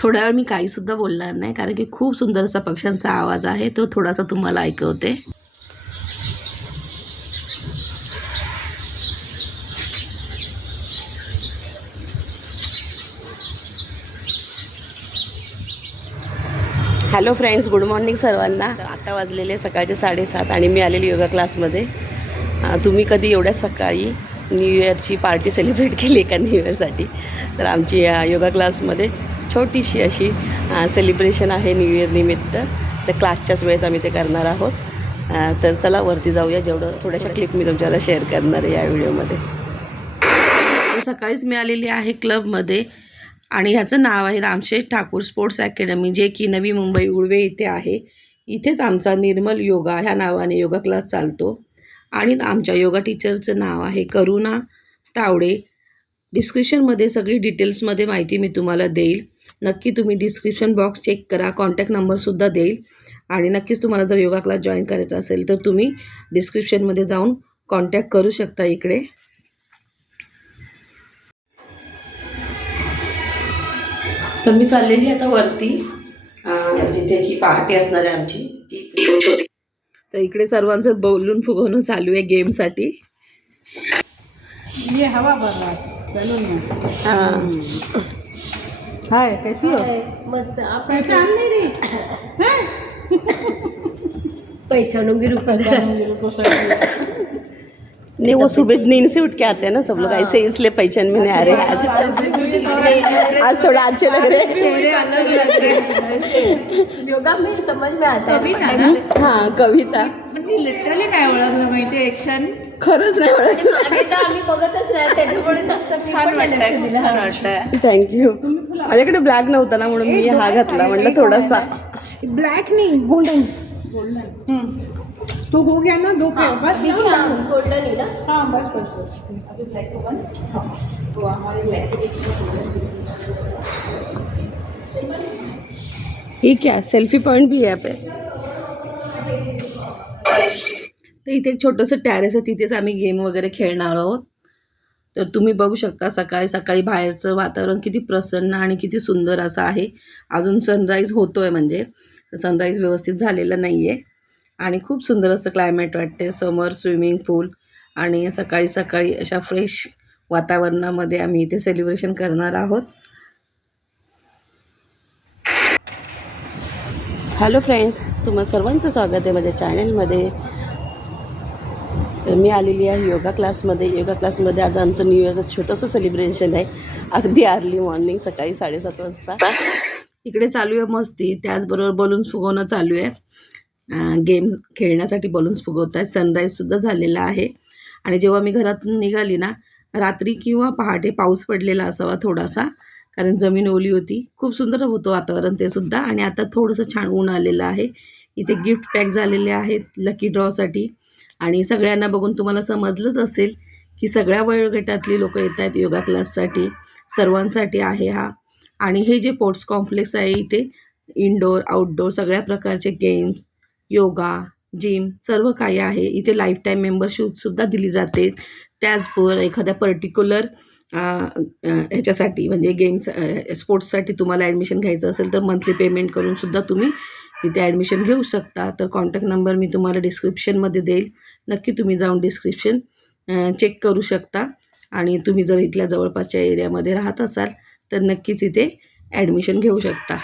थोड्या वेळ मी काहीसुद्धा बोलणार नाही कारण की खूप सुंदर असा पक्ष्यांचा आवाज आहे तो थोडासा तुम्हाला ऐकवते. हॅलो फ्रेंड्स गुड मॉर्निंग सर्वांना. आता वाजलेले सकाळचे साडेसात आणि मी आलेली योगा क्लासमध्ये. तुम्ही कधी एवढ्या सकाळी न्यू इयरची पार्टी सेलिब्रेट केली का न्यू इयरसाठी तर आमची या योगा क्लासमध्ये छोटीशी अशी सेलिब्रेशन आहे न्यू इयर निमित्त. तर क्लासच्याच वेळेस आम्ही ते करणार आहोत. तर चला वरती जाऊया. जेवढं थोड्याशा क्लिप मी तुमच्याला शेअर करणार आहे या व्हिडिओमध्ये. तर सकाळीच मिळालेली आहे क्लबमध्ये आणि ह्याचं नाव आहे रामशेष ठाकूर स्पोर्ट्स अकॅडमी जे की नवी मुंबई उडवे इथे आहे. इथेच आमचा निर्मल योगा ह्या नावाने योगा क्लास चालतो. आणि आमच्या योगा टीचरचं नाव आहे करुणा तावडे. डिस्क्रिप्शनमध्ये सगळी डिटेल्समध्ये माहिती मी तुम्हाला देईल. नक्की तुम्ही डिस्क्रिप्शन बॉक्स चेक करा कॉन्टॅक्ट नंबरसुद्धा देईल. आणि नक्कीच तुम्हाला जर योगा क्लास जॉईन करायचा असेल तर तुम्ही डिस्क्रिप्शनमध्ये जाऊन कॉन्टॅक्ट करू शकता इकडे. तर मी चाललेली आता वरती जिथे की पहाटे असणार आहे आमची. ती तर इकडे सर्वांचं बोलून फुगवणं चालू आहे गेमसाठी हवा ना हां. हाय कैसी हो मस्त आप पहचान नहीं रही पहचानूंगी रुको रुको नहीं वो सुबह नींद से उठ के आते हैं ना सब लोग ऐसे इसलिए पहचान में नहीं आ रहे आज आज थोड़ा अच्छे लग रहे हैं अलग लग रहे योगा में समझ में आता है? हां कविता लिटरली नाही ओळखलं माहिती एक्शन खरंच नाही ओळखलं तर आम्ही बघतच नाही. त्याच्यामुळे जास्त छान वाटतंय. दिलं. छान वाटतंय. थँक्यू माझ्याकडे ब्लॅक नव्हता ना म्हणून मी हा घातला म्हटलं थोडासा. ब्लैक नहीं गोल्डन गोल्डन तो हो गया ना दो पे बस अभी गोल्डन ही ना. हाँ बस बस बस. ही. क्या सेल्फी पॉइंट भी है यहाँ पे तर इथे एक छोटंसं टॅरेस आहे. तिथेच आम्ही गेम वगैरे खेळणार आहोत. तर तुम्ही बघू शकता सकाळी सकाळी बाहेरचं वातावरण किती प्रसन्न आणि किती सुंदर असं आहे. अजून सनराईज होतो आहे म्हणजे. सनराईज व्यवस्थित झालेलं नाही आहे आणि खूप सुंदर असं क्लायमेट वाटते. समर स्विमिंग पूल आणि सकाळी सकाळी अशा फ्रेश वातावरणामध्ये आम्ही इथे सेलिब्रेशन करणार आहोत. हॅलो फ्रेंड्स तुम्हा सर्वांचं स्वागत आहे माझ्या चॅनलमध्ये तर मी आलेली आहे योगा क्लासमध्ये. योगा क्लासमध्ये आज आमचं न्यू इयरचं छोटंसं सेलिब्रेशन आहे. अगदी अर्ली मॉर्निंग सकाळी साडेसात वाजता. इकडे चालू आहे मस्ती. त्याचबरोबर बलून्स फुगवणं चालू आहे. गेम खेळण्यासाठी बलून्स फुगवत आहेत. सनराईजसुद्धा झालेला आहे. आणि जेव्हा मी घरातून निघाली ना रात्री किंवा पहाटे पाऊस पडलेला असावा थोडासा कारण जमीन ओली होती. खूप सुंदर होतं वातावरण ते सुद्धा. आणि आता थोडंसं छान ऊन आलेलं आहे. इथे गिफ्ट पॅक झालेले आहेत. लकी ड्रॉसाठी आणि सगळ्यांना बघून तुम्हाला समजलंच असेल की सगळ्या वयोगटातली लोक येत आहेत योगा क्लाससाठी सर्वांसाठी आहे हा. आणि हे जे स्पोर्ट्स कॉम्प्लेक्स आहे इथे इनडोअर आउटडोअर सगळ्या प्रकारचे गेम्स योगा जिम सर्व काही आहे. इथे लाईफ टाईम मेंबरशिपसुद्धा दिली जाते. त्याचबरोबर एखाद्या पर्टिक्युलर ह्याच्यासाठी म्हणजे गेम्स स्पोर्ट्ससाठी तुम्हाला ॲडमिशन घ्यायचं असेल तर मंथली पेमेंट करूनसुद्धा तुम्ही तिथे ॲडमिशन घेऊ शकता. तर कॉन्टॅक्ट नंबर मी तुम्हाला डिस्क्रिप्शनमध्ये देईल. नक्की तुम्ही जाऊन डिस्क्रिप्शन चेक करू शकता. आणि तुम्ही जर इथल्या जवळपासच्या एरियामध्ये राहत असाल तर नक्कीच इथे ॲडमिशन घेऊ शकता.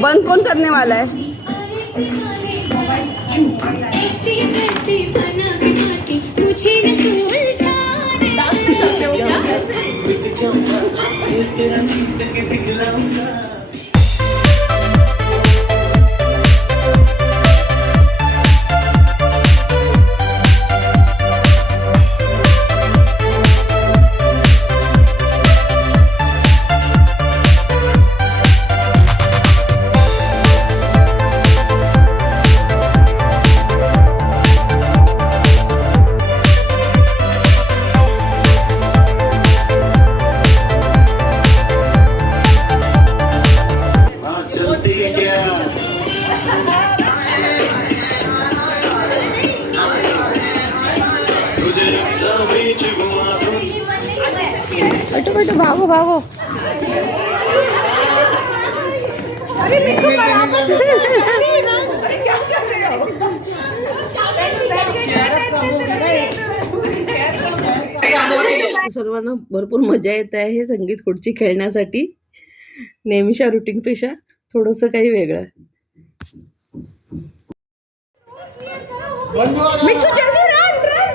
बंद कौन करने वाला है तेरा नींद के दिखलाऊंगा सर्वांना भरपूर मजा येत आहे संगीत खुर्ची खेळण्यासाठी. नेहमीच्या रुटीनपेक्षा थोडंसं काही वेगळं. मिठू जल्दी रन रन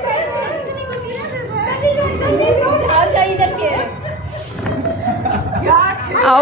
आ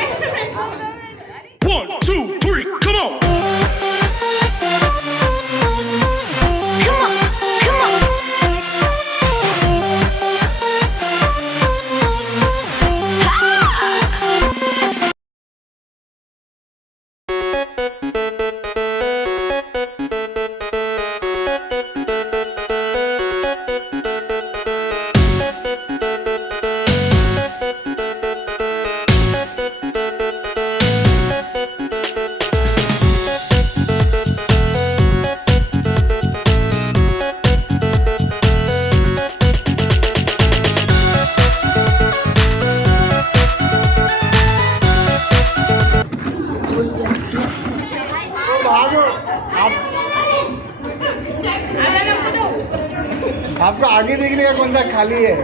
आपको आगे देखने का कौन सा खाली है?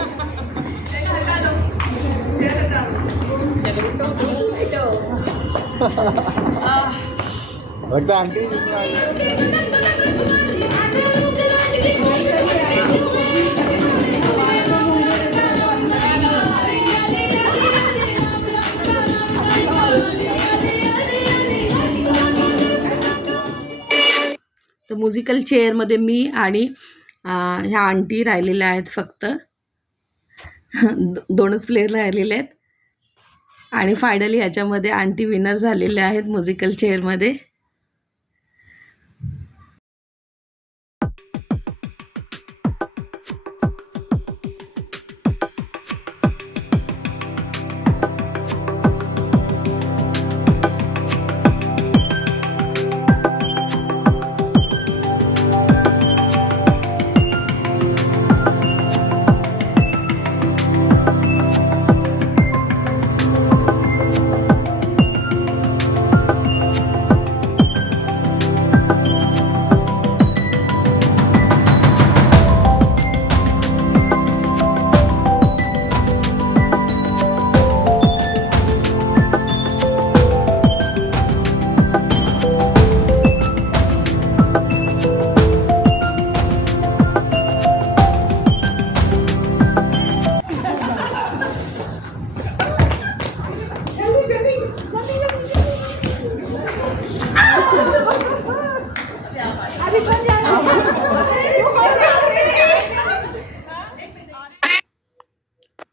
लगता आंटी तर म्युझिकल चेअरमध्ये मी आणि ह्या आंटी राहिलेल्या आहेत फक्त. दोनच प्लेयर राहिलेले आहेत. आणि फायनली ह्याच्यामध्ये आंटी विनर झालेल्या आहेत म्युझिकल चेअरमध्ये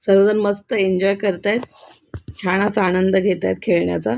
सर्वजण मस्त एन्जॉय करतायत. छान असा आनंद घेत आहेत खेळण्याचा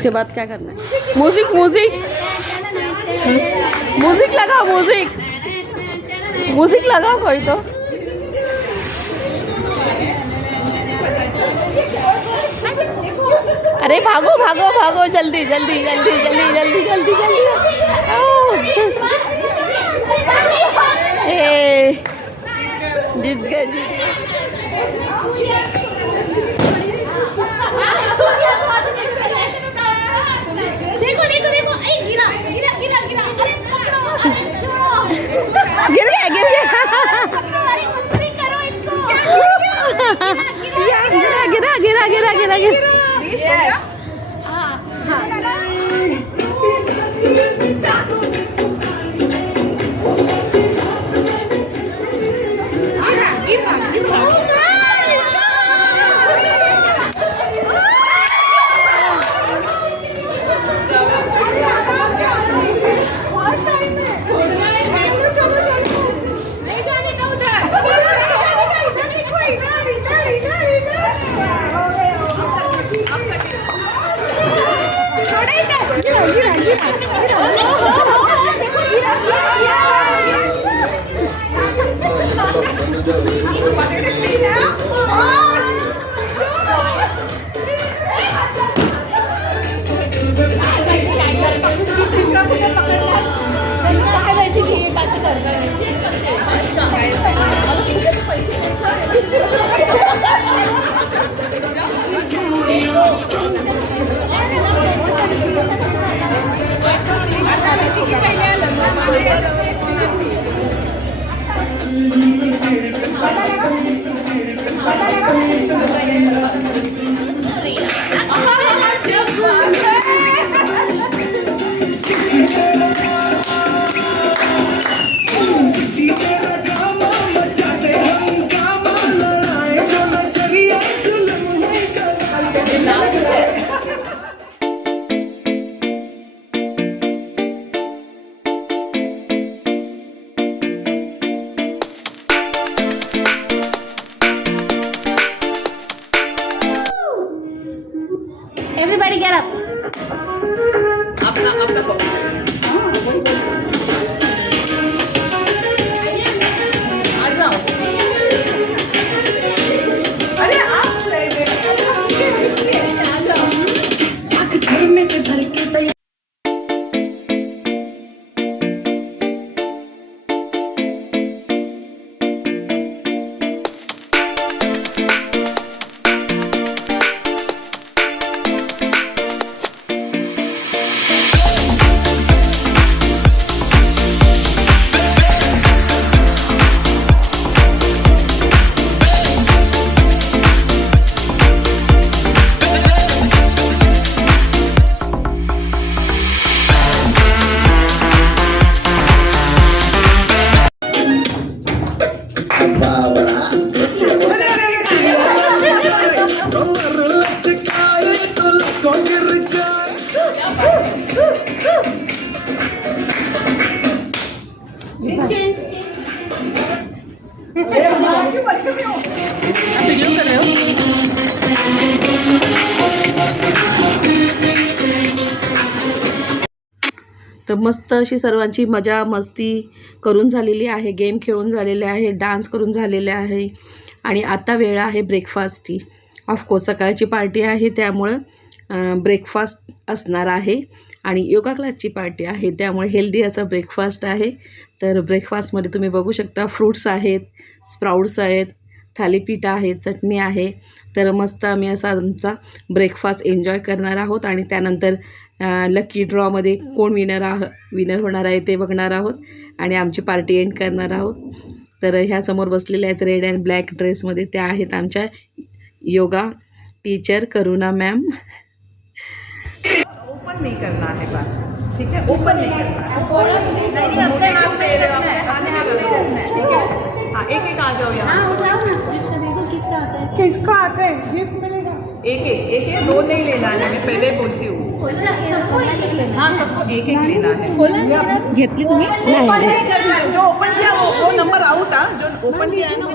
उसके बाद क्या करना है? म्यूज़िक म्यूज़िक म्यूज़िक लगाओ म्यूज़िक म्यूज़िक लगाओ कोई तो. अरे भागो भागो भागो, जल्दी जल्दी जल्दी जल्दी जल्दी जल्दी जल्दी. जीत गए जीत गए. Yes. अशी सर्वांची मजा मस्ती करून झालेली आहे गेम खेळून झालेले आहे डान्स करून झालेले आहे आणि आता वेळ आहे ब्रेकफास्टची. ऑफकोर्स सकाळची पार्टी आहे त्यामुळं ब्रेकफास्ट असणार आहे आणि योगा क्लासची पार्टी आहे त्यामुळे हेल्दी असा ब्रेकफास्ट आहे. तर ब्रेकफास्टमध्ये तुम्ही बघू शकता फ्रूट्स आहेत स्प्राउट्स आहेत थालीपीठ आहे चटणी आहे. तर मस्त आम्ही असा आमचा ब्रेकफास्ट एन्जॉय करणार आहोत आणि त्यानंतर लकी ड्रॉमध्ये कोण विनर आह विनर होणार आहे ते बघणार आहोत आणि आमची पार्टी एंड करणार आहोत. तर ह्या समोर बसलेल्या आहेत रेड अँड ब्लॅक ड्रेसमध्ये त्या आहेत आमच्या yoga teacher Karuna ma'am open नहीं करना है बस. ठीक है ओपन नहीं करना है मोटे हाथ पे अपने हाथ में रखना है ठीक है हाँ एक एक आ जाओ यहाँ किसका आता है? गिफ्ट मिलेगा. एक एक एक एक दो नहीं लेना है मैं पहले बोलती हूँ. हाँ सबको एक एक लेना है। घेतली तुम्ही ओपन नहीं करना है जो ओपन किया वो वो नंबर आउट जो ओपन किया है ना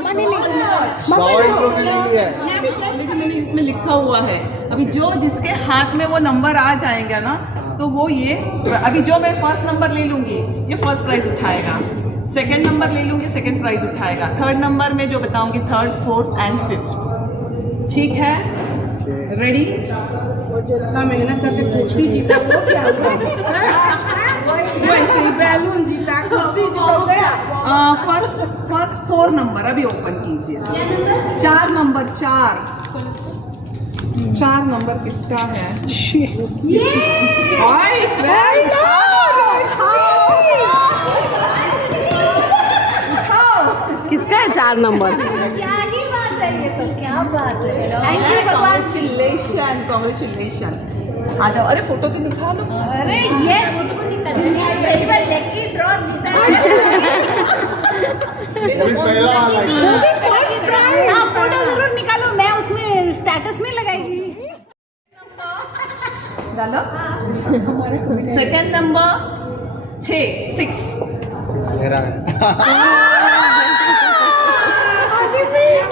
मैंने इसमें लिखा हुआ है। अभी जो जिसके हाथ में वो नंबर आ जाएगा ना तो वो ये अभी जो मैं फ़र्स्ट नंबर ले लूँगी ये फ़र्स्ट प्राइज उठाएगा। सेकेंड नंबर ले लूँगी सेकेंड प्राइज उठाएगा। थर्ड नंबर में जो बताऊँगी थर्ड फोर्थ एंड फिफ्थ ठीक है? रेडी जितना मेहनत करके कुर्सी जीता वो क्या वैसे ही बैलून जीता कुर्सी जीता फ़र्स्ट फ़र्स्ट फोर नंबर अभी ओपन कीजिए। चार नंबर चार। चार नंबर किसका है? किसका है चार नंबर क्या बात है ये कॉन्ग्रेचुलेशन कॉन्ग्रेचुलेशन आ जाओ अरे फ़ोटो तो निकालो अरे यस पहली बार देख ड्रॉ जीता अभी पहला वाला है। हाँ फ़ोटो ज़रूर निकालो मैं उसमें स्टेटस में लगाएगी। डालो। सेकंड नंबर छ सिक्स मेरा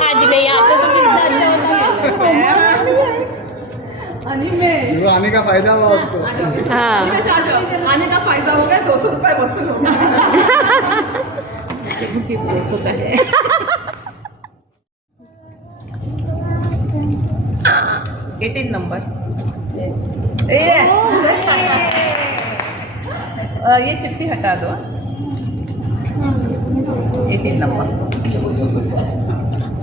आज नहीं आते तो आने का फ़ायदा हुआ उसको। हाँ। आने का फ़ायदा हो गया दो सौ रुपये वसूल हो गया। एटीन नंबर ये चिट्ठी हटा दो। एटीन नंबर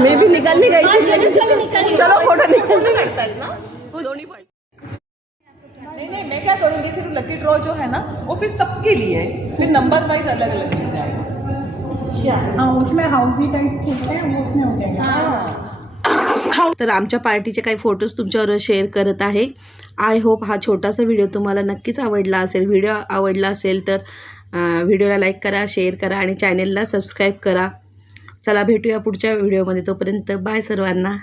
मैं भी निकालने गई थी लेकिन चलो फोटो निकालने लगता है ना वो दोनों पड़ नहीं नहीं मैं क्या करूंगी फिर लकी ड्रॉ जो है ना वो फिर सबके लिए है। फिर नंबर वाइज अलग अलग मिल जाएगा। तर आमच्या पार्टीचे काही फोटोज तुमच्यावर शेअर करत आहे. आय होप हा छोटासा व्हिडिओ तुम्हाला नक्कीच आवडला असेल. व्हिडिओ आवडला असेल तर व्हिडिओला लाईक करा शेअर करा आणि चॅनेलला सबस्क्राईब करा. चला भेटूया पुढच्या व्हिडिओमध्ये तोपर्यंत बाय सर्वांना.